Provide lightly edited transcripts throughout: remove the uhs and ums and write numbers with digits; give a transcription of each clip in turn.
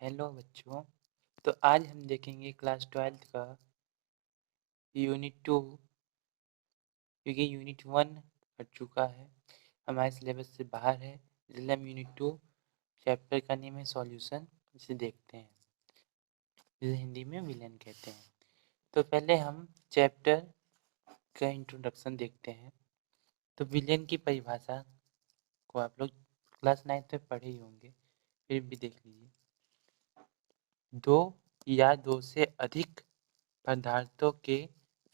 Hello बच्चों। तो आज हम देखेंगे क्लास 12th का यूनिट 2, क्योंकि यूनिट 1 हट चुका है, हमारे सिलेबस से बाहर है, इसलिए हम यूनिट 2 चैप्टर का नेम है सॉल्यूशन, इसे देखते हैं, जिसे हिंदी में विलेन कहते हैं। तो पहले हम चैप्टर का इंट्रोडक्शन देखते हैं। तो विलेन की परिभाषा को आप लोग क्लास 9th में पढ़े ही होंगे, फिर भी देख लीजिए। दो या दो से अधिक पदार्थों के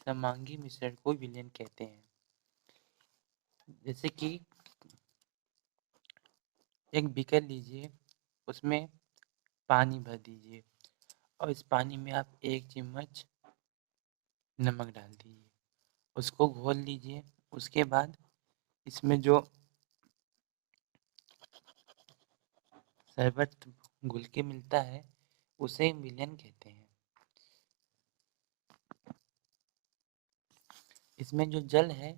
समांगी मिश्रण को विलेन कहते हैं। जैसे कि एक बीकर लीजिए, उसमें पानी भर दीजिए और इस पानी में आप 1 चम्मच नमक डाल दीजिए, उसको घोल लीजिए। उसके बाद इसमें जो शरबत घुल के मिलता है उसे विलेन कहते हैं। इसमें जो जल है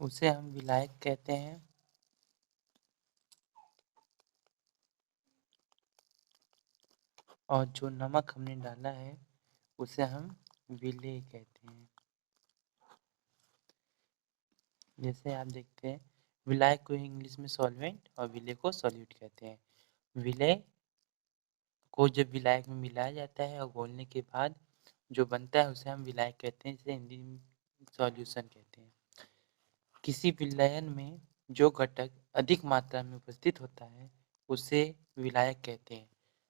उसे हम विलायक कहते हैं। और जो नमक हमने डाला है उसे हम विलेय कहते हैं। जैसे आप देखते हैं, विलायक को इंग्लिश में सॉल्वेंट और विलेय को सॉल्यूट कहते हैं। विलेय को जब विलायक में मिलाया जाता है और घोलने के बाद जो बनता है उसे हम विलायक कहते हैं, इसे हिंदी में सॉल्यूशन कहते हैं। किसी विलयन में जो घटक अधिक मात्रा में उपस्थित होता है उसे विलायक कहते हैं।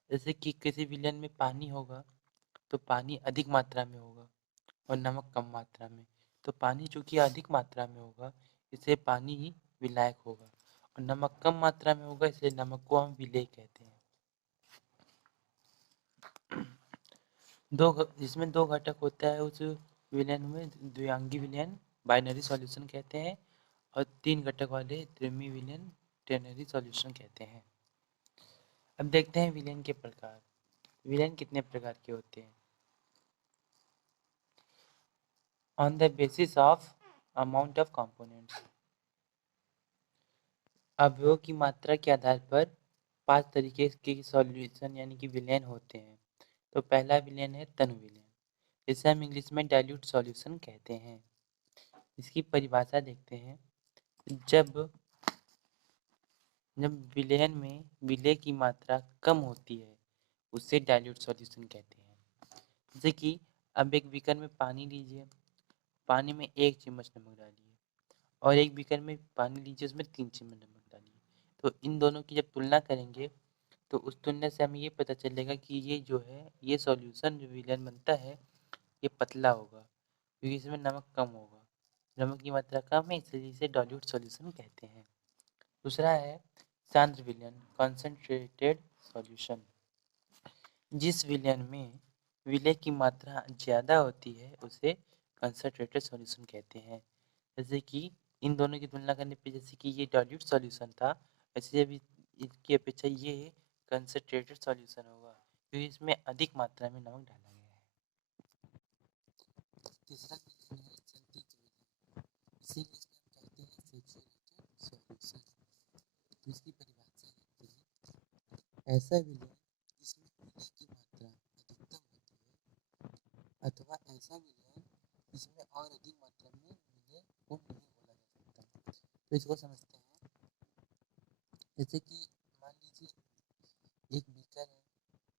जैसे कि किसी विलयन में पानी होगा तो पानी अधिक मात्रा में होगा और नमक कम मात्रा में, तो पानी चूंकि अधिक मात्रा में होगा इसलिए पानी ही विलायक होगा, और नमक कम मात्रा में होगा इसलिए नमक को हम विलेय कहते हैं। जिसमें दो घटक होता है उस विलयन में द्विआंगी विलयन बाइनरी सॉल्यूशन कहते हैं, और 3 घटक वाले त्रिमी विलयन टेनरी सॉल्यूशन कहते हैं। अब देखते हैं विलयन के प्रकार। विलयन कितने प्रकार के होते हैं? On the basis of amount of components, अवयवों की मात्रा के आधार पर 5 तरीके के सॉल्यूशन यानी कि विलयन होते हैं। तो पहला विलयन है तनु विलयन, इसे हम इंग्लिश में डाइल्यूट सॉल्यूशन कहते हैं। इसकी परिभाषा देखते हैं। जब विलयन में विलेय की मात्रा कम होती है उसे डाइल्यूट सॉल्यूशन कहते हैं। जैसे कि अब एक बीकर में पानी लीजिए, पानी में 1 चम्मच नमक डालिए, और एक बीकर में पानी लीजिए उसमें 3 चम्मच नमक डालिए। तो इन दोनों की जब तुलना करेंगे तो उस तुलना से हमें ये पता चलेगा कि ये जो है ये सॉल्यूशन जो विलयन बनता है ये पतला होगा, क्योंकि इसमें नमक कम होगा। नमक की मात्रा कम है इसलिए इसे डाइल्यूट सॉल्यूशन कहते हैं। दूसरा है सांद्र विलयन, कॉन्सेंट्रेटेड सॉल्यूशन। जिस विलयन में विलेय की मात्रा ज़्यादा होती है उसे कंसंट्रेटेड सॉल्यूशन कहते हैं। जैसे कि इन दोनों की तुलना करने पे, जैसे कि ये डाइल्यूट सॉल्यूशन था, वैसे अभी इसकी अपेक्षा ये कंसंट्रेटेड सॉल्यूशन होगा क्योंकि इसमें अधिक मात्रा में नमक डाला गया है। तीसरा विलयन है संतृप्त विलयन, इसे इंग्लिश में हम कहते हैं सैचुरेटेड सॉल्यूशन। तो इसकी परिभाषा देखते हैं। ऐसा विलयन जिसमें विलेय की मात्रा अधिकतम होती है, अथवा ऐसा विलयन जिसमें और अधिक मात्रा में विलेय को नहीं घोला जा सकता। तो इसको समझते हैं। जैसे कि मान लीजिए एक बीकर है,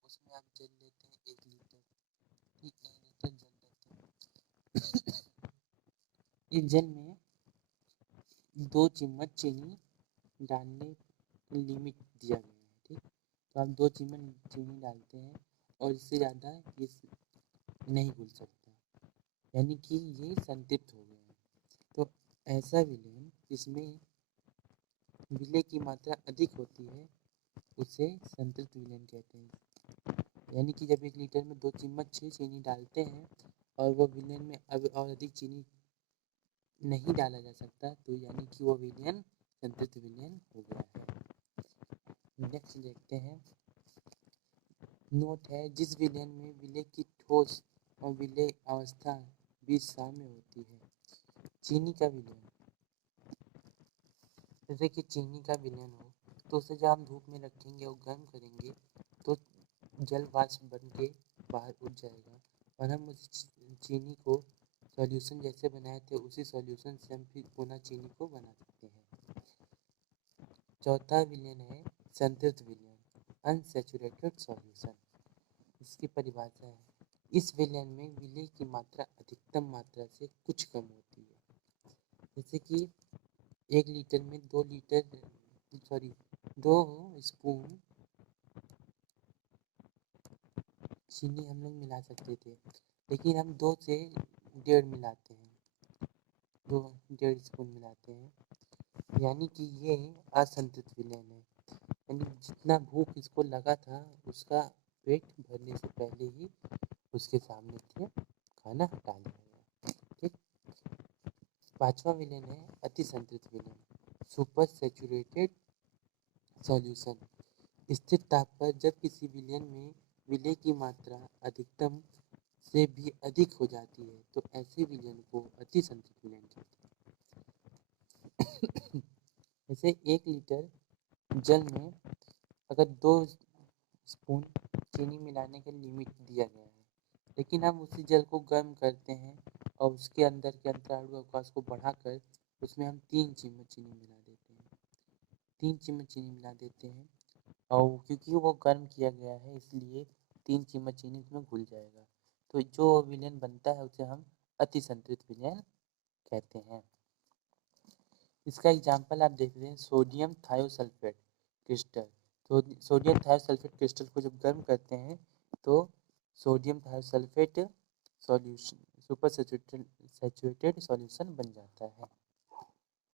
उसमें आप जल लेते हैं 1 लीटर, ठीक 1 लीटर जल लेते हैं। इस जल में 2 चम्मच चीनी डालने लिमिट दिया गया है, ठीक। तो आप 2 चम्मच चीनी डालते हैं और इससे ज़्यादा ये नहीं घुल सकता, यानी कि ये संतृप्त हो गया है। तो ऐसा विलयन जिसमें विलेय की मात्रा अधिक होती है उसे संतृप्त विलयन कहते हैं। यानी कि जब 1 लीटर में 2 चम्मच चीनी डालते हैं और वो विलयन में अब और अधिक चीनी नहीं डाला जा सकता, तो यानी कि वो विलयन संतृप्त विलयन हो गया है। नेक्स्ट देखते हैं। नोट है, जिस विलयन में विलेय की ठोस और विलेय अवस्था बीच साम्य होती है। चीनी का विलयन, जैसे कि चीनी का विलयन हो तो उसे जब हम धूप में रखेंगे और गर्म करेंगे तो जल वाष्प बन के बाहर उठ जाएगा और हम उस चीनी को सॉल्यूशन जैसे बनाए थे उसी सॉल्यूशन से हम फिर पुनः चीनी को बना सकते हैं। चौथा विलयन है संतृप्त विलयन, अनसैचुरेटेड सॉल्यूशन। इसकी परिभाषा है, इस विलयन में विलय की मात्रा अधिकतम मात्रा से कुछ कम होती है। जैसे कि 1 लीटर में 2 स्पून चीनी हम लोग मिला सकते थे, लेकिन हम 2 से 1.5 मिलाते हैं, 2 स्पून मिलाते हैं, यानी कि ये असंतृप्त विलयन है। यानी जितना भूख इसको लगा था उसका पेट भरने से पहले ही उसके सामने से खाना हटा लिया गया। ठीक। 5वां विलयन है अति संतृप्त विलयन, सुपर सैचुरेटेड सॉल्यूशन। स्थिर ताप पर जब किसी विलयन में विलय की मात्रा अधिकतम से भी अधिक हो जाती है तो ऐसे विलयन को अति संतृप्त विलयन कहते हैं। जैसे 1 लीटर जल में अगर 2 स्पून चीनी मिलाने का लिमिट दिया गया है, लेकिन हम उसी जल को गर्म करते हैं और उसके अंदर के अंतराणु अवकाश को बढ़ाकर उसमें हम 3 चम्मच चीनी मिला देते हैं, 3 चम्मच चीनी मिला देते हैं और क्योंकि वो गर्म किया गया है इसलिए 3 चम्मच चीनी उसमें घुल जाएगा, तो जो विलयन बनता है उसे हम अति संतृप्त विलयन कहते हैं। इसका एग्जाम्पल आप देख रहे हैं, सोडियम थायोसल्फेट क्रिस्टल। तो सोडियम थायोसल्फेट क्रिस्टल को जब गर्म करते हैं तो sodium thiosulphate solution super saturated solution बन जाता है।